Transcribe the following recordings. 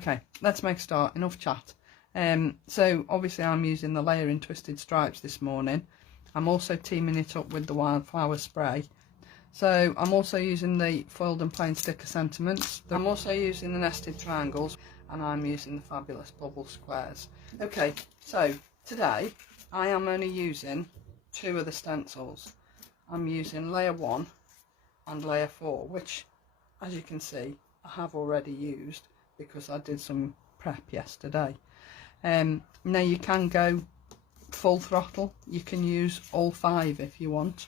Okay, let's make a start. Enough chat. So obviously I'm using the Layer in Twisted Stripes this morning. I'm also teaming it up with the Wildflower spray. So I'm also using the Foiled and Plain Sticker Sentiments. I'm also using the Nested Triangles, and I'm using the fabulous Bubble Squares. Okay, so today I am only using 2 of the stencils. I'm using Layer 1 and Layer 4, which, as you can see, I have already used because I did some prep yesterday. Now you can go full throttle. You can use all 5 if you want.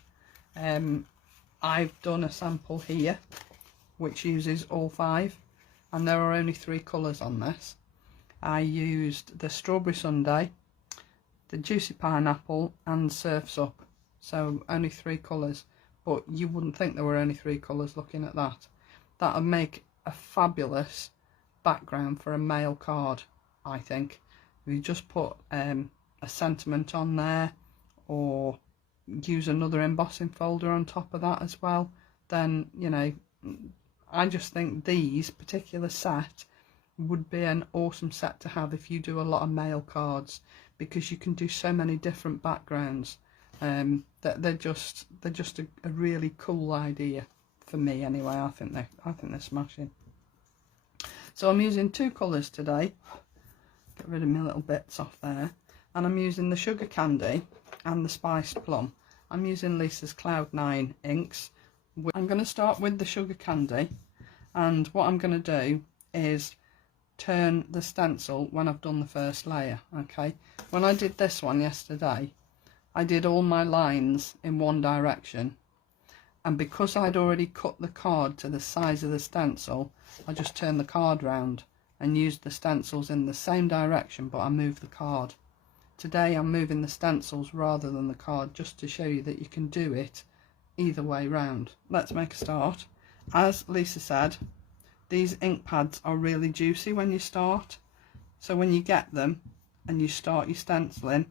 I've done a sample here which uses all 5, and there are only 3 colours on this. I used the Strawberry Sundae, the Juicy Pineapple and Surf's Up, so only 3 colours, but you wouldn't think there were only 3 colours looking at that. That would make a fabulous background for a mail card, I think. You just put a sentiment on there, or use another embossing folder on top of that as well, then, you know, I just think these particular set would be an awesome set to have if you do a lot of mail cards, because you can do so many different backgrounds. That they're just a really cool idea for me anyway. I think they're smashing. So I'm using 2 colours today. Get rid of my little bits off there, and I'm using the Sugar Candy and the Spiced Plum. I'm using Lisa's Cloud 9 inks. I'm going to start with the Sugar Candy, and what I'm going to do is turn the stencil when I've done the first layer. Okay, when I did this one yesterday, I did all my lines in one direction, and because I'd already cut the card to the size of the stencil, I just turned the card round and used the stencils in the same direction, but I moved the card. Today I'm moving the stencils rather than the card, just to show you that you can do it either way round. Let's make a start. As Lisa said, these ink pads are really juicy when you start, so when you get them and you start your stenciling,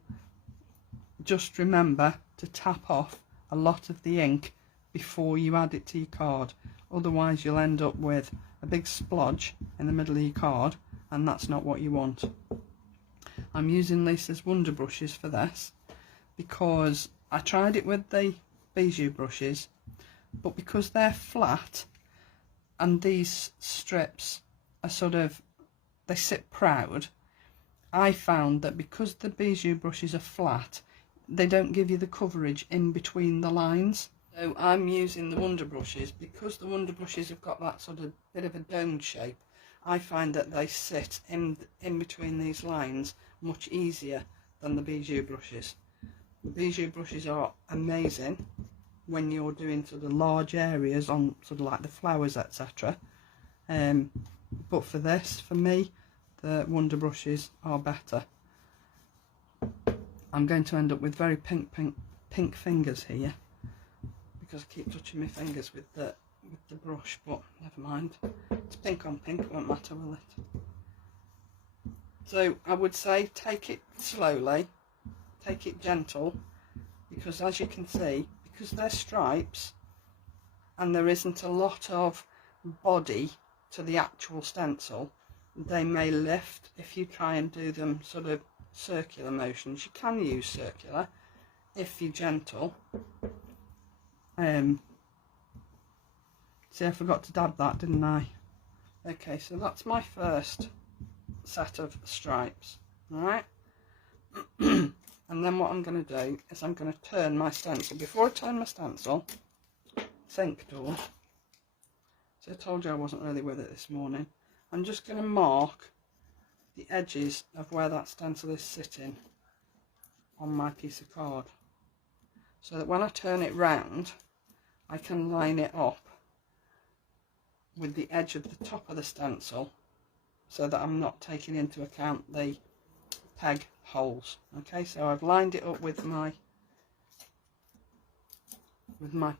just remember to tap off a lot of the ink before you add it to your card, otherwise you'll end up with a big splodge in the middle of your card, and that's not what you want. I'm using Lisa's Wonder brushes for this because I tried it with the Bijou brushes, but because they're flat and these strips are sort of, they sit proud, I found that because the Bijou brushes are flat, they don't give you the coverage in between the lines. So I'm using the Wonder brushes because the Wonder brushes have got that sort of bit of a domed shape. I find that they sit in between these lines much easier than the Bijou brushes. The Bijou brushes are amazing when you're doing sort of large areas on sort of like the flowers, etc. But for this, for me, the Wonder brushes are better. I'm going to end up with very pink fingers here because I keep touching my fingers with the brush, but never mind. It's pink on pink, it won't matter, will it? So I would say take it slowly, take it gentle, because as you can see, because they're stripes and there isn't a lot of body to the actual stencil, they may lift if you try and do them sort of circular motions. You can use circular if you're gentle. See, I forgot to dab that, didn't I? Okay, so that's my first set of stripes. Alright, and then what I'm going to do is I'm going to turn my stencil. Before I turn my stencil, sink tool, so I told you I wasn't really with it this morning, I'm just going to mark the edges of where that stencil is sitting on my piece of card, so that when I turn it round I can line it up with the edge of the top of the stencil, so that I'm not taking into account the peg holes. Okay, so I've lined it up with my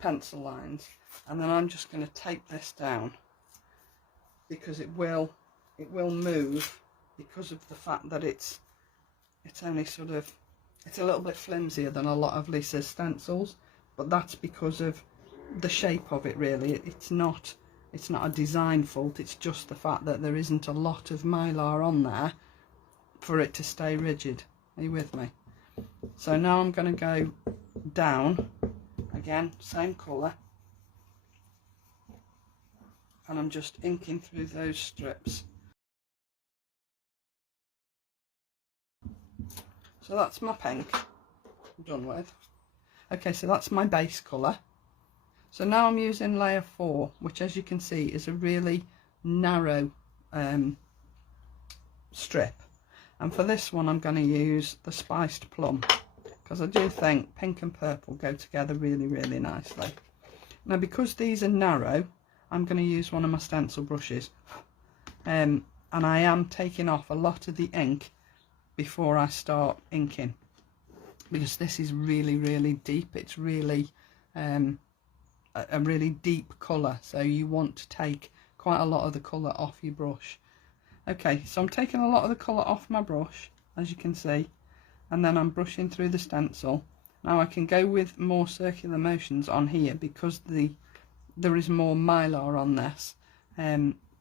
pencil lines, and then I'm just going to tape this down because it will move, because of the fact that it's only sort of, it's a little bit flimsier than a lot of Lisa's stencils, but that's because of the shape of it really. It's not it's not a design fault, it's just the fact that there isn't a lot of mylar on there for it to stay rigid. Are you with me? So now I'm going to go down again, same colour, and I'm just inking through those strips. So that's my pink done with. Okay, so that's my base colour. So now I'm using layer 4, which as you can see is a really narrow strip. And for this one I'm going to use the Spiced Plum, because I do think pink and purple go together really, really nicely. Now because these are narrow, I'm going to use one of my stencil brushes. And I am taking off a lot of the ink before I start inking, because this is really, really deep. It's really a really deep colour, so you want to take quite a lot of the colour off your brush. Okay, so I'm taking a lot of the colour off my brush, as you can see, and then I'm brushing through the stencil. Now I can go with more circular motions on here because there is more mylar on this,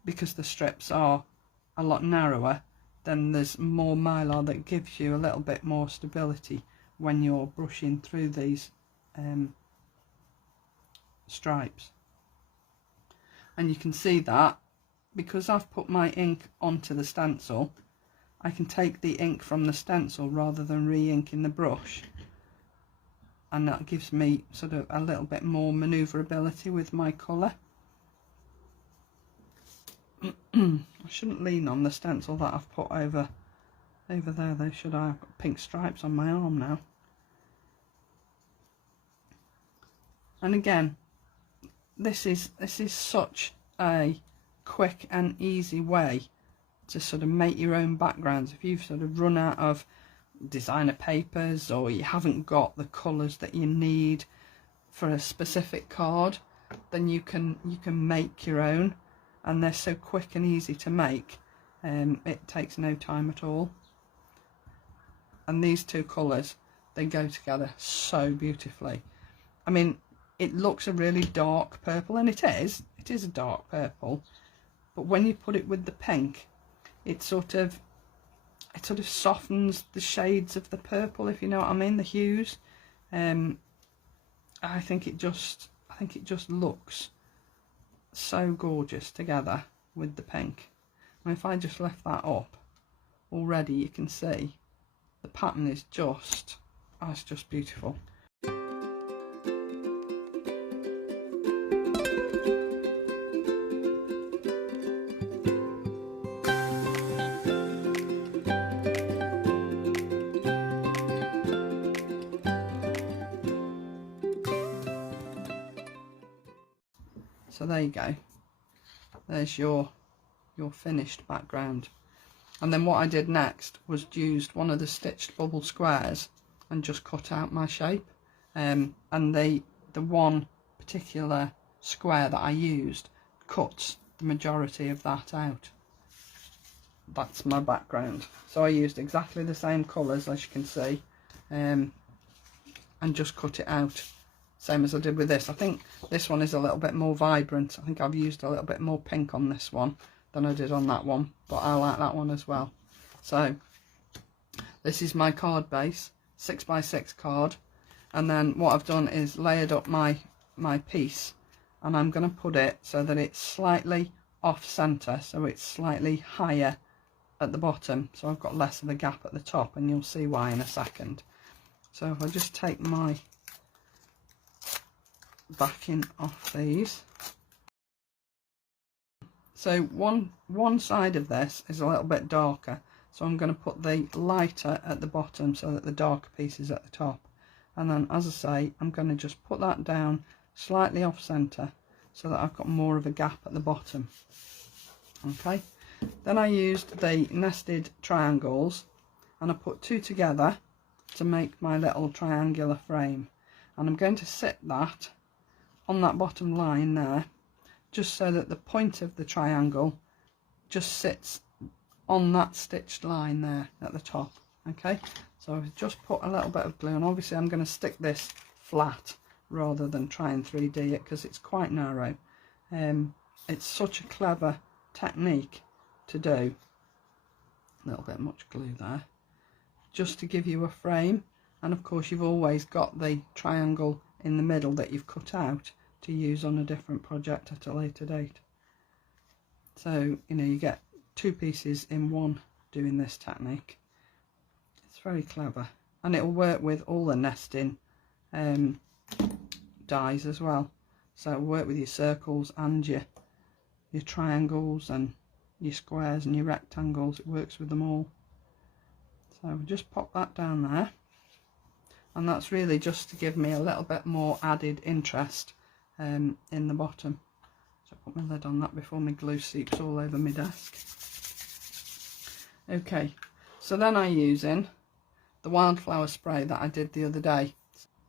because the strips are a lot narrower. Then there's more mylar that gives you a little bit more stability when you're brushing through these stripes. And you can see that because I've put my ink onto the stencil, I can take the ink from the stencil rather than re-inking the brush, and that gives me sort of a little bit more manoeuvrability with my colour. I shouldn't lean on the stencil that I've put over there though, should I? I've got pink stripes on my arm now. And again, this is such a quick and easy way to sort of make your own backgrounds. If you've sort of run out of designer papers, or you haven't got the colours that you need for a specific card, then you can make your own, and they're so quick and easy to make. It takes no time at all. And these two colours, they go together so beautifully. I mean, it looks a really dark purple, and it is a dark purple, but when you put it with the pink, it sort of softens the shades of the purple, if you know what I mean, the hues. I think it just looks so gorgeous together with the pink. And if I just left that up, already you can see the pattern is just, oh, it's just beautiful. So there you go, there's your finished background. And then what I did next was used one of the stitched bubble squares and just cut out my shape, and the one particular square that I used cuts the majority of that out. That's my background. So I used exactly the same colours, as you can see, and just cut it out, same as I did with this. I think this one is a little bit more vibrant. I think I've used a little bit more pink on this one than I did on that one, but I like that one as well. So this is my card base, 6x6 card, and then what I've done is layered up my piece, and I'm going to put it so that it's slightly off center, so it's slightly higher at the bottom, so I've got less of a gap at the top, and you'll see why in a second. So if I just take my backing off these, so one side of this is a little bit darker, so I'm going to put the lighter at the bottom so that the darker piece is at the top, and then, as I say, I'm going to just put that down slightly off center so that I've got more of a gap at the bottom. Okay, then I used the nested triangles, and I put two together to make my little triangular frame, and I'm going to sit that on that bottom line there, just so that the point of the triangle just sits on that stitched line there at the top. Okay, so I've just put a little bit of glue, and obviously I'm going to stick this flat rather than try and 3D it because it's quite narrow. it's such a clever technique to do. A little bit much glue there, just to give you a frame. And of course you've always got the triangle in the middle that you've cut out to use on a different project at a later date. So you know, you get two pieces in one doing this technique. It's very clever, and it will work with all the nesting dies as well. So it'll work with your circles and your triangles and your squares and your rectangles. It works with them all. So we'll just pop that down there, and that's really just to give me a little bit more added interest in the bottom. So I'll put my lid on that before my glue seeps all over my desk. Okay, so then I'm using the wildflower spray that I did the other day,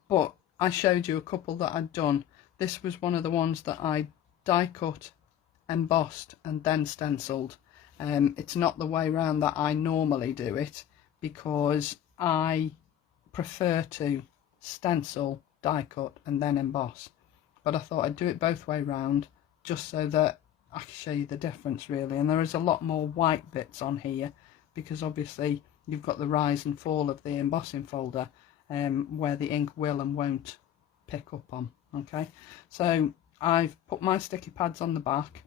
but I showed you a couple that I'd done. This was one of the ones that I die cut, embossed and then stenciled. It's not the way round that I normally do it, because I prefer to stencil, die cut and then emboss, but I thought I'd do it both way round just so that I can show you the difference really. And there is a lot more white bits on here because obviously you've got the rise and fall of the embossing folder where the ink will and won't pick up on. Okay, so I've put my sticky pads on the back,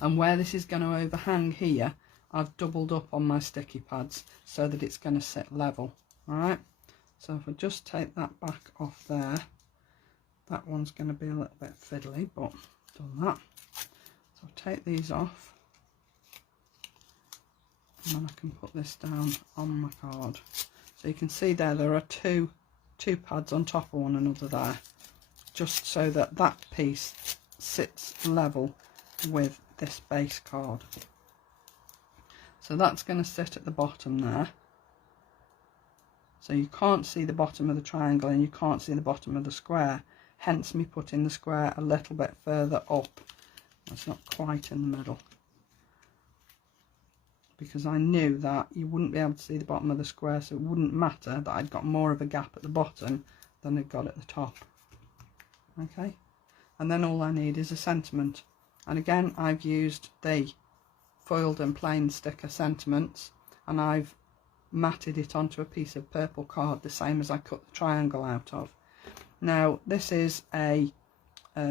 and where this is going to overhang here, I've doubled up on my sticky pads so that it's going to sit level. Alright, so if I just take that back off there, that one's going to be a little bit fiddly, but I've done that. So I'll take these off, and then I can put this down on my card. So you can see there are two pads on top of one another there, just so that that piece sits level with this base card. So that's going to sit at the bottom there. So you can't see the bottom of the triangle and you can't see the bottom of the square, hence me putting the square a little bit further up. It's not quite in the middle, because I knew that you wouldn't be able to see the bottom of the square, so it wouldn't matter that I'd got more of a gap at the bottom than I'd got at the top. Okay, and then all I need is a sentiment, and again I've used the foiled and plain sticker sentiments, and I've matted it onto a piece of purple card, the same as I cut the triangle out of. Now this is a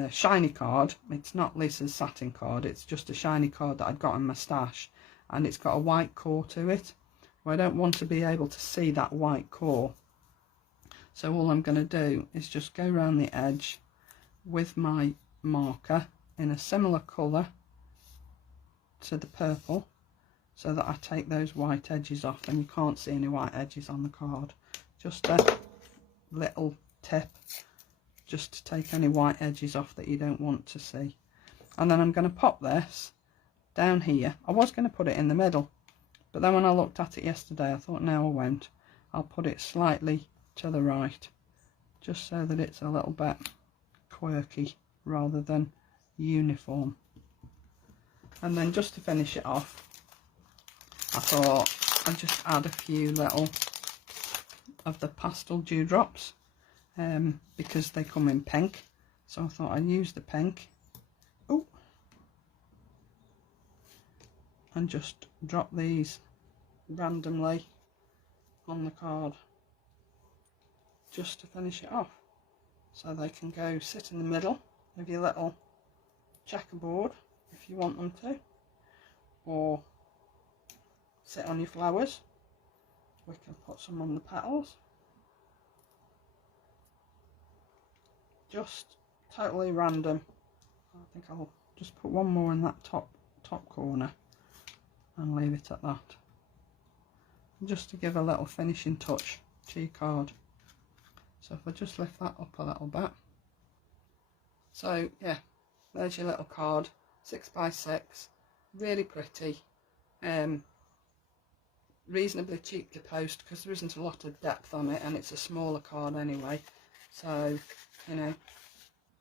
shiny card. It's not Lisa's satin card, it's just a shiny card that I'd got in my stash, and it's got a white core to it. Well, I don't want to be able to see that white core, so all I'm going to do is just go around the edge with my marker in a similar colour to the purple, so that I take those white edges off, and you can't see any white edges on the card. Just a little tip, just to take any white edges off that you don't want to see. And then I'm going to pop this down here. I was going to put it in the middle, but then when I looked at it yesterday I thought no, I won't. I'll put it slightly to the right, just so that it's a little bit quirky rather than uniform. And then just to finish it off, I thought I'd just add a few little of the pastel dewdrops, because they come in pink, so I thought I'd use the pink. Oh, and just drop these randomly on the card just to finish it off, so they can go sit in the middle of your little checkerboard if you want them to, or sit on your flowers. We can put some on the petals, just totally random. I think I'll just put one more in that top corner and leave it at that, just to give a little finishing touch to your card. So if I just lift that up a little bit. So yeah, there's your little card, 6x6, really pretty, reasonably cheap to post because there isn't a lot of depth on it, and it's a smaller card anyway, so you know,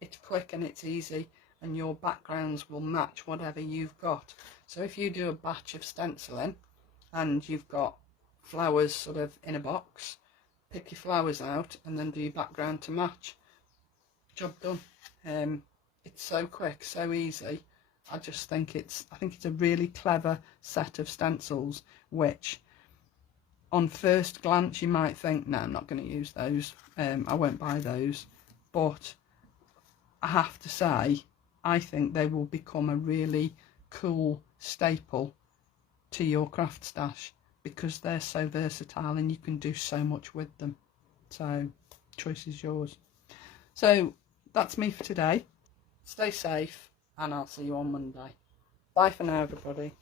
it's quick and it's easy, and your backgrounds will match whatever you've got. So if you do a batch of stenciling and you've got flowers sort of in a box, pick your flowers out and then do your background to match. Job done. It's so quick, so easy, I just think it's a really clever set of stencils, which on first glance you might think, no, I'm not going to use those, I won't buy those, but I have to say I think they will become a really cool staple to your craft stash, because they're so versatile and you can do so much with them. So choice is yours. So that's me for today. Stay safe and I'll see you on Monday. Bye for now, everybody.